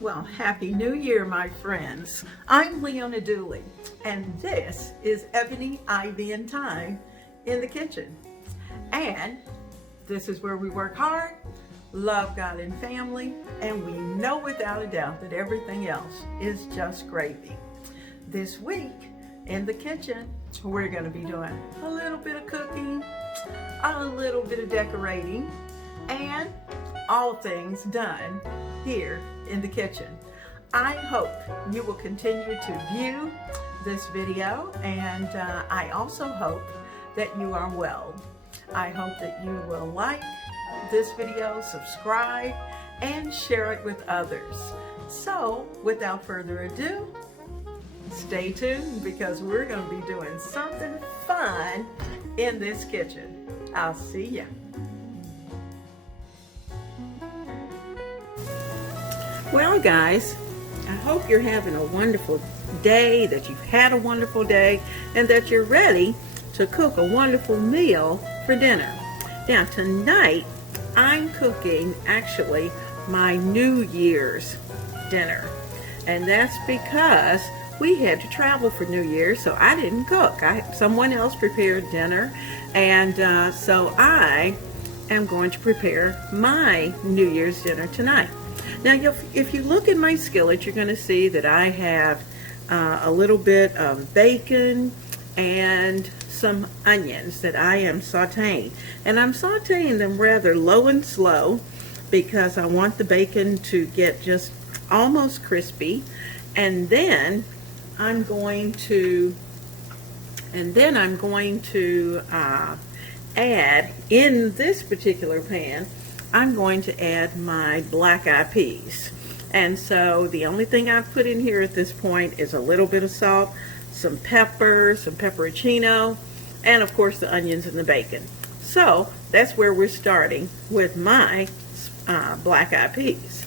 Well, Happy New Year, my friends. I'm Leona Dooley, and this is Ebony, Ivy, and Thyme in the kitchen. And this is where we work hard, love God and family, and we know without a doubt that everything else is just gravy. This week in the kitchen, we're going to be doing a little bit of cooking, a little bit of decorating, and all things done here in the kitchen. I hope you will continue to view this video, and I also hope that you are well. I hope that you will like this video, subscribe, and share it with others. So without further ado, stay tuned because we're going to be doing something fun in this kitchen. I'll see ya. Well, guys, I hope you're having a wonderful day, that you've had a wonderful day, and that you're ready to cook a wonderful meal for dinner. Now, tonight, I'm cooking, actually, my New Year's dinner. And that's because we had to travel for New Year's, so I didn't cook. Someone else prepared dinner, and so I am going to prepare my New Year's dinner tonight. Now, if you look in my skillet, you're going to see that I have a little bit of bacon and some onions that I am sauteing. And I'm sauteing them rather low and slow because I want the bacon to get just almost crispy. And then I'm going to add, in this particular pan, I'm going to add my black-eyed peas. And so the only thing I've put in here at this point is a little bit of salt, some pepper, some pepperoncino, and of course the onions and the bacon. So that's where we're starting with my black-eyed peas.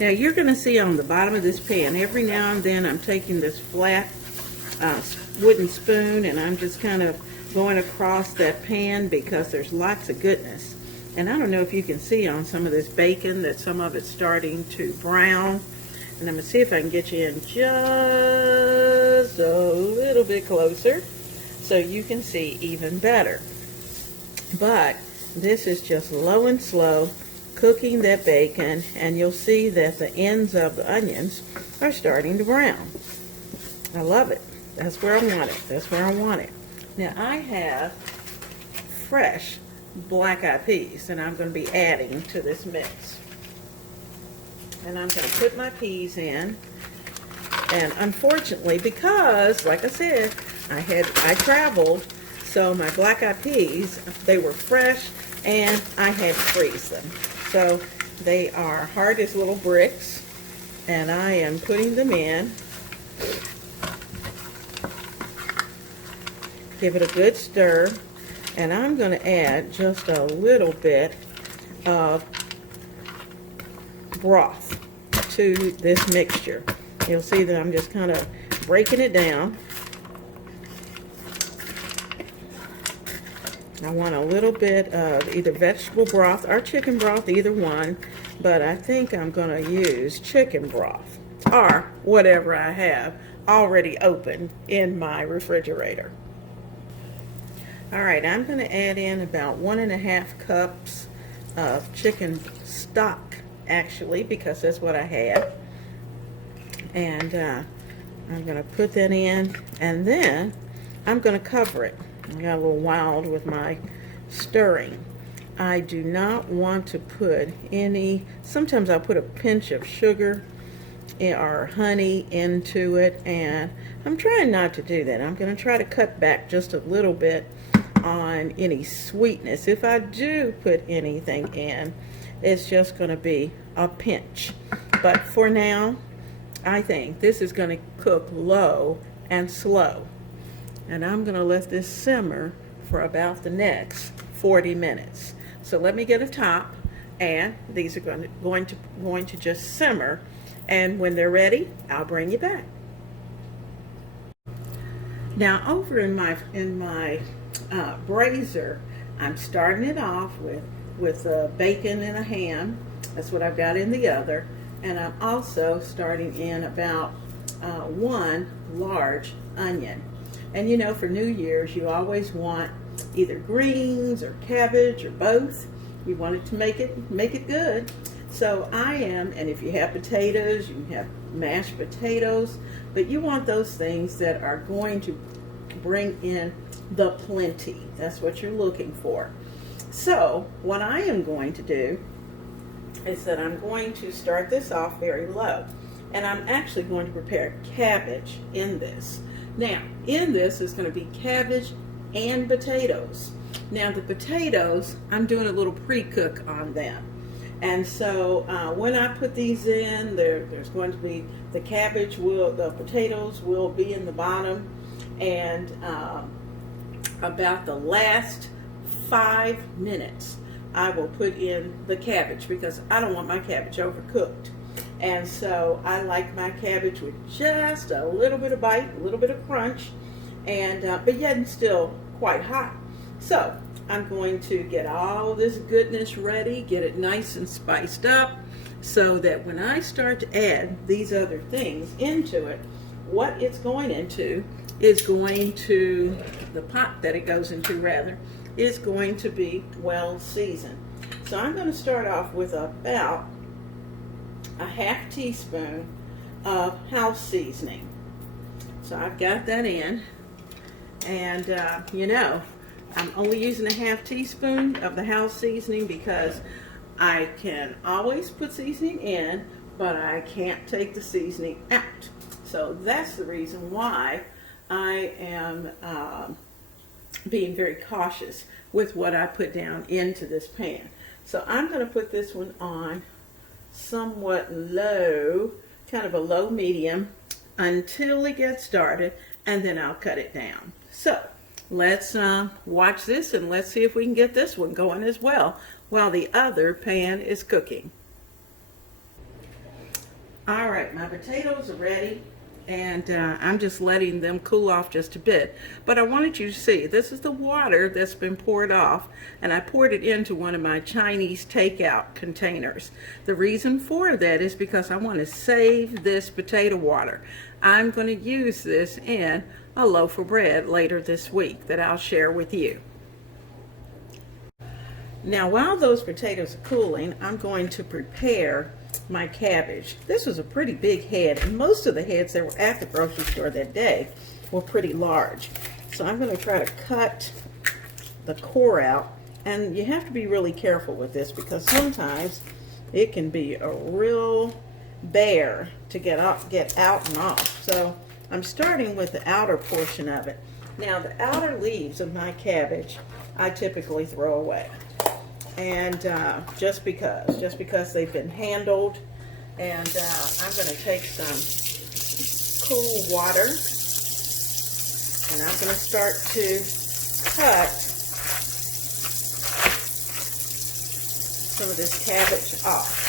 Now you're going to see on the bottom of this pan, every now and then I'm taking this flat wooden spoon and I'm just kind of going across that pan because there's lots of goodness. And I don't know if you can see on some of this bacon that some of it's starting to brown. And I'm going to see if I can get you in just a little bit closer so you can see even better. But this is just low and slow, cooking that bacon, and you'll see that the ends of the onions are starting to brown. I love it. That's where I want it. That's where I want it. Now I have fresh black-eyed peas and I'm going to be adding to this mix. And I'm going to put my peas in. And unfortunately, because like I said, I traveled, so my black-eyed peas, they were fresh and I had to freeze them. So they are hard as little bricks, and I am putting them in. Give it a good stir, and I'm going to add just a little bit of broth to this mixture. You'll see that I'm just kind of breaking it down. I want a little bit of either vegetable broth or chicken broth, either one, but I think I'm going to use chicken broth or whatever I have already opened in my refrigerator. All right, I'm going to add in about 1.5 cups of chicken stock, actually, because that's what I had. And I'm going to put that in, and then I'm going to cover it. I got a little wild with my stirring. I do not want to put any, sometimes I'll put a pinch of sugar or honey into it, and I'm trying not to do that. I'm going to try to cut back just a little bit on any sweetness. If I do put anything in, it's just going to be a pinch. But for now, I think this is going to cook low and slow. And I'm going to let this simmer for about the next 40 minutes. So let me get a top, and these are going to just simmer, and when they're ready, I'll bring you back. Now over in my brazier, I'm starting it off with bacon and a ham. That's what I've got in the other, and I'm also starting in about one large onion. And you know, for New Year's, you always want either greens or cabbage or both. You want it to make it good. So I am, and if you have potatoes, you can have mashed potatoes, but you want those things that are going to bring in the plenty. That's what you're looking for. So what I am going to do is that I'm going to start this off very low, and I'm actually going to prepare cabbage in this. Now, in this is going to be cabbage and potatoes. Now, the potatoes, I'm doing a little pre-cook on them. And so when I put these in, there's going to be the potatoes will be in the bottom, and about the last 5 minutes, I will put in the cabbage because I don't want my cabbage overcooked. And so I like my cabbage with just a little bit of bite, a little bit of crunch, and but yet still quite hot. So I'm going to get all this goodness ready, get it nice and spiced up, so that when I start to add these other things into it, what it's going into is going to, the pot that it goes into rather, is going to be well seasoned. So I'm going to start off with about a half teaspoon of house seasoning. So I've got that in, and you know, I'm only using a half teaspoon of the house seasoning because I can always put seasoning in, but I can't take the seasoning out. So that's the reason why I am being very cautious with what I put down into this pan. So I'm going to put this one on somewhat low, kind of a low medium, until it gets started, and then I'll cut it down. So let's watch this, and let's see if we can get this one going as well while the other pan is cooking. All right, my potatoes are ready, and I'm just letting them cool off just a bit. But I wanted you to see, this is the water that's been poured off, and I poured it into one of my Chinese takeout containers. The reason for that is because I want to save this potato water. I'm going to use this in a loaf of bread later this week that I'll share with you. Now, while those potatoes are cooling, I'm going to prepare my cabbage. This was a pretty big head, and most of the heads that were at the grocery store that day were pretty large. So I'm going to try to cut the core out, and you have to be really careful with this because sometimes it can be a real bear to get out and off. So I'm starting with the outer portion of it. Now, the outer leaves of my cabbage I typically throw away, and just because they've been handled. And I'm going to take some cool water, and I'm going to start to cut some of this cabbage off.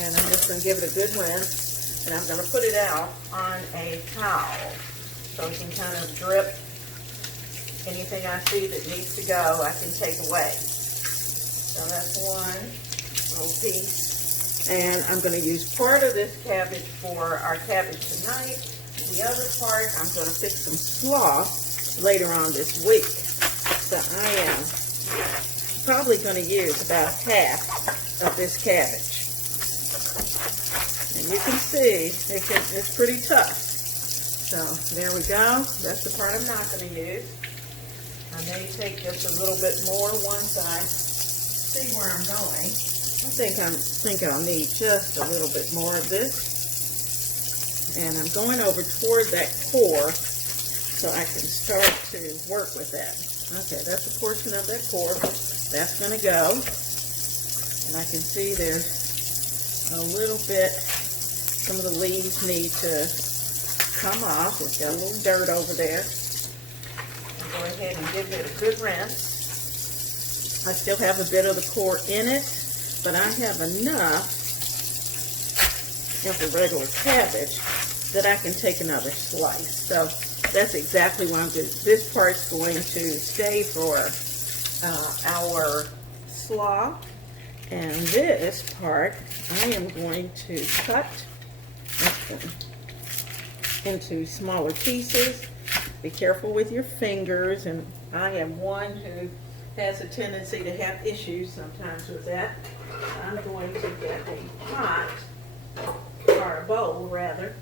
And I'm just going to give it a good rinse, and I'm going to put it out on a towel so it can kind of drip. Anything I see that needs to go, I can take away. So that's one little piece. And I'm going to use part of this cabbage for our cabbage tonight. The other part, I'm going to fix some slaw later on this week. So I am probably going to use about half of this cabbage. And you can see it's pretty tough. So there we go. That's the part I'm not going to use. I may take just a little bit more once I see where I'm going. I think I'll need just a little bit more of this. And I'm going over toward that core so I can start to work with that. Okay, that's a portion of that core. That's going to go. And I can see there's a little bit, some of the leaves need to come off. It's got a little dirt over there. Go ahead and give it a good rinse. I still have a bit of the core in it, but I have enough of the regular cabbage that I can take another slice. So that's exactly what I'm doing. This part's going to stay for our slaw, and this part I am going to cut into smaller pieces. Be careful with your fingers, and I am one who has a tendency to have issues sometimes with that. I'm going to get a pot, or a bowl rather.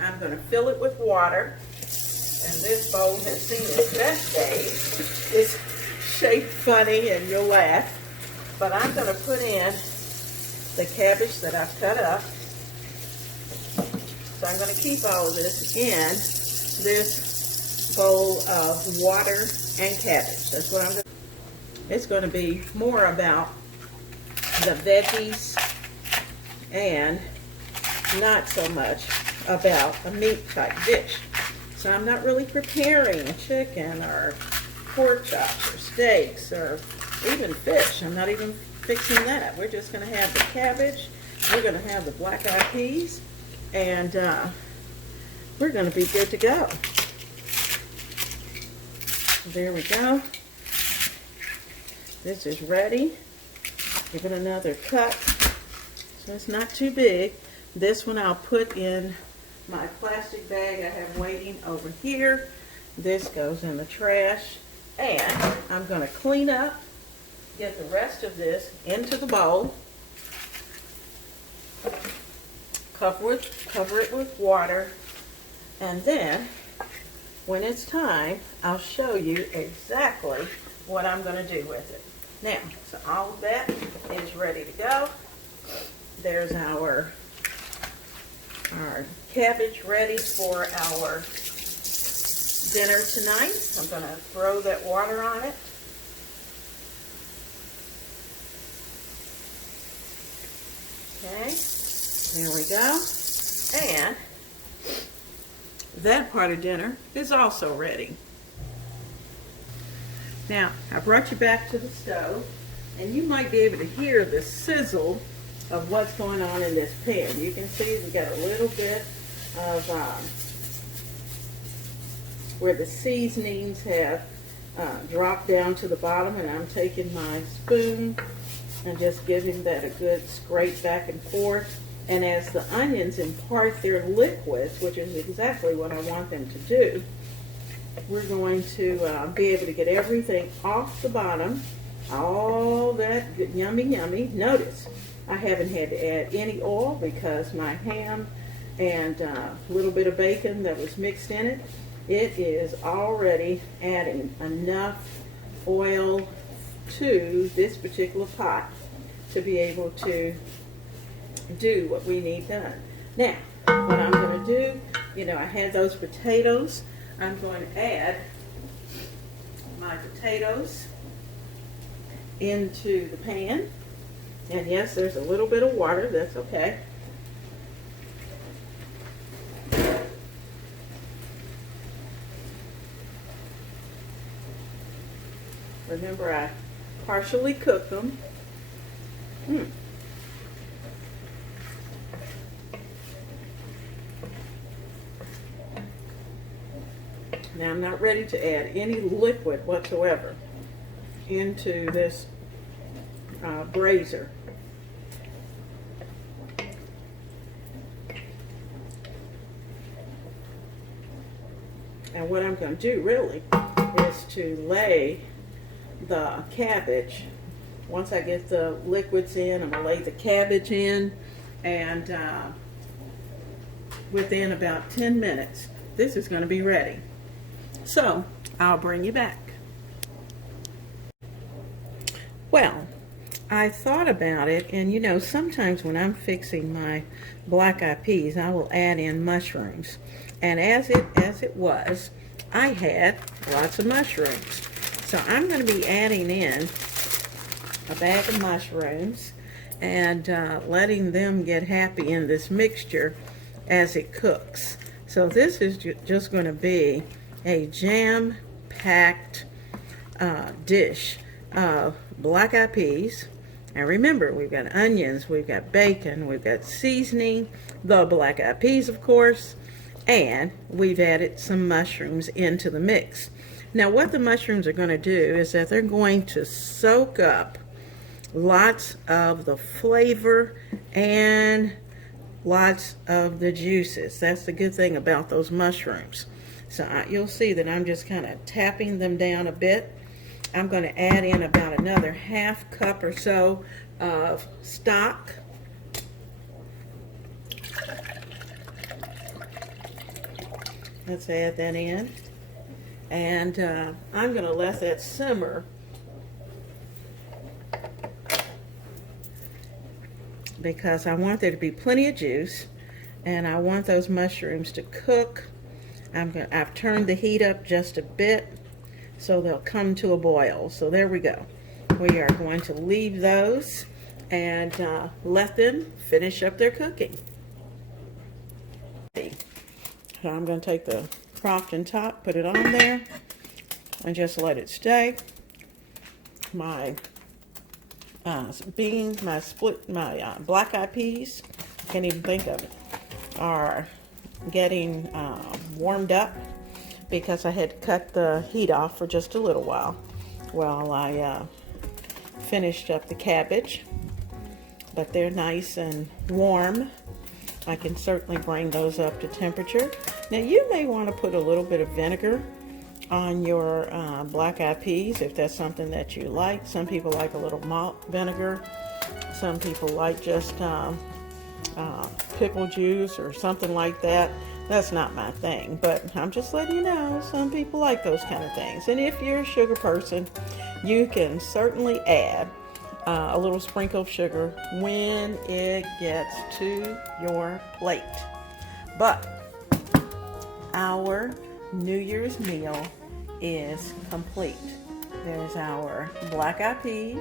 I'm going to fill it with water, and this bowl has seen its best days. It's shaped funny and you'll laugh, but I'm going to put in the cabbage that I've cut up. So I'm going to keep all of this in this bowl of water and cabbage. That's what I'm going to do. It's going to be more about the veggies and not so much about a meat type dish. So I'm not really preparing a chicken or pork chops or steaks or even fish. I'm not even fixing that. We're just going to have the cabbage, we're going to have the black eyed peas, and we're going to be good to go. There we go. This is ready. Give it another cut so it's not too big. This one I'll put in my plastic bag I have waiting over here. This goes in the trash, and I'm going to clean up, get the rest of this into the bowl, cover it with water, and then when it's time, I'll show you exactly what I'm going to do with it. Now, so all of that is ready to go. There's our cabbage ready for our dinner tonight. I'm going to throw that water on it. Okay, there we go. And that part of dinner is also ready. Now, I brought you back to the stove, and you might be able to hear the sizzle of what's going on in this pan. You can see we got a little bit of where the seasonings have dropped down to the bottom, and I'm taking my spoon and just giving that a good scrape back and forth. And as the onions impart their liquids, which is exactly what I want them to do, we're going to be able to get everything off the bottom, all that good, yummy. Notice I haven't had to add any oil because my ham and a little bit of bacon that was mixed in it, it is already adding enough oil to this particular pot to be able to do what we need done. Now, what I'm going to do, I had those potatoes. I'm going to add my potatoes into the pan. And yes, there's a little bit of water. That's okay. Remember, I partially cooked them. Now, I'm not ready to add any liquid whatsoever into this brazier. And what I'm going to do really is to lay the cabbage. Once I get the liquids in, I'm going to lay the cabbage in, and within about 10 minutes, this is going to be ready. So, I'll bring you back. Well, I thought about it, and sometimes when I'm fixing my black eyed peas, I will add in mushrooms. And as it was, I had lots of mushrooms. So I'm going to be adding in a bag of mushrooms and letting them get happy in this mixture as it cooks. So this is just going to be a jam-packed dish of black eyed peas And remember, we've got onions, we've got bacon, we've got seasoning, the black eyed peas, of course, and we've added some mushrooms into the mix. Now, what the mushrooms are going to do is that they're going to soak up lots of the flavor and lots of the juices. That's the good thing about those mushrooms. So you'll see that I'm just kind of tapping them down a bit. I'm going to add in about another half cup or so of stock. Let's add that in. And I'm going to let that simmer because I want there to be plenty of juice and I want those mushrooms to cook. I've turned the heat up just a bit so they'll come to a boil. So there we go. We are going to leave those and let them finish up their cooking. So I'm going to take the Crofton top, put it on there, and just let it stay. My beans, my black eyed peas, can't even think of it, are getting warmed up because I had cut the heat off for just a little while I finished up the cabbage. But they're nice and warm. I can certainly bring those up to temperature. Now you may want to put a little bit of vinegar on your black eyed peas if that's something that you like. Some people like a little malt vinegar. Some people like just pickle juice or something like that. That's not my thing, but I'm just letting you know some people like those kind of things. And if you're a sugar person, you can certainly add a little sprinkle of sugar when it gets to your plate. But our New Year's meal is complete. There's our black eyed peas,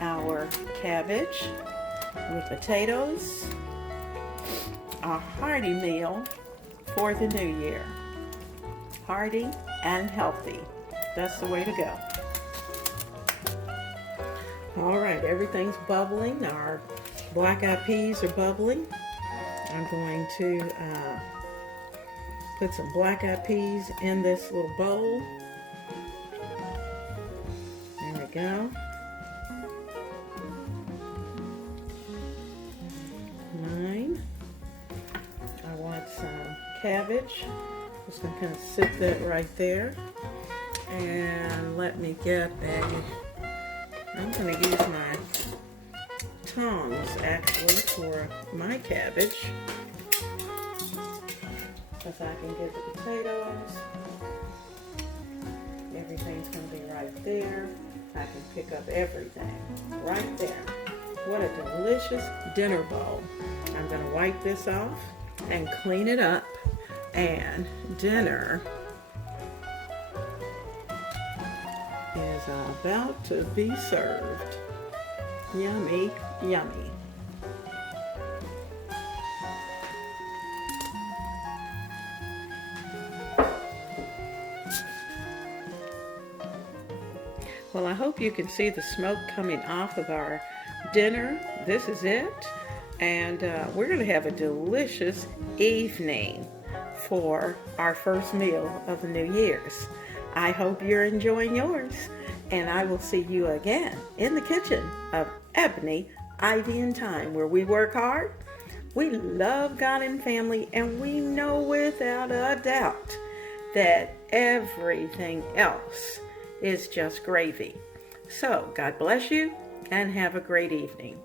our cabbage with potatoes, a hearty meal for the new year. Hearty and healthy. That's the way to go. All right, everything's bubbling. Our black eyed peas are bubbling. I'm going to put some black eyed peas in this little bowl. There we go. Mine. I want some cabbage. Just going to kind of sit that right there. And let me get I'm going to use my tongs actually for my cabbage. Because I can get the potatoes. Everything's going to be right there. I can pick up everything right there. What a delicious dinner bowl. I'm going to wipe this off and clean it up. And dinner is about to be served. Yummy, yummy. Well, I hope you can see the smoke coming off of our dinner. This is it. And we're going to have a delicious evening for our first meal of the New Year's. I hope you're enjoying yours, and I will see you again in the kitchen of Ebony, Ivy, and Thyme, where we work hard, we love God and family, and we know without a doubt that everything else is just gravy. So, God bless you, and have a great evening.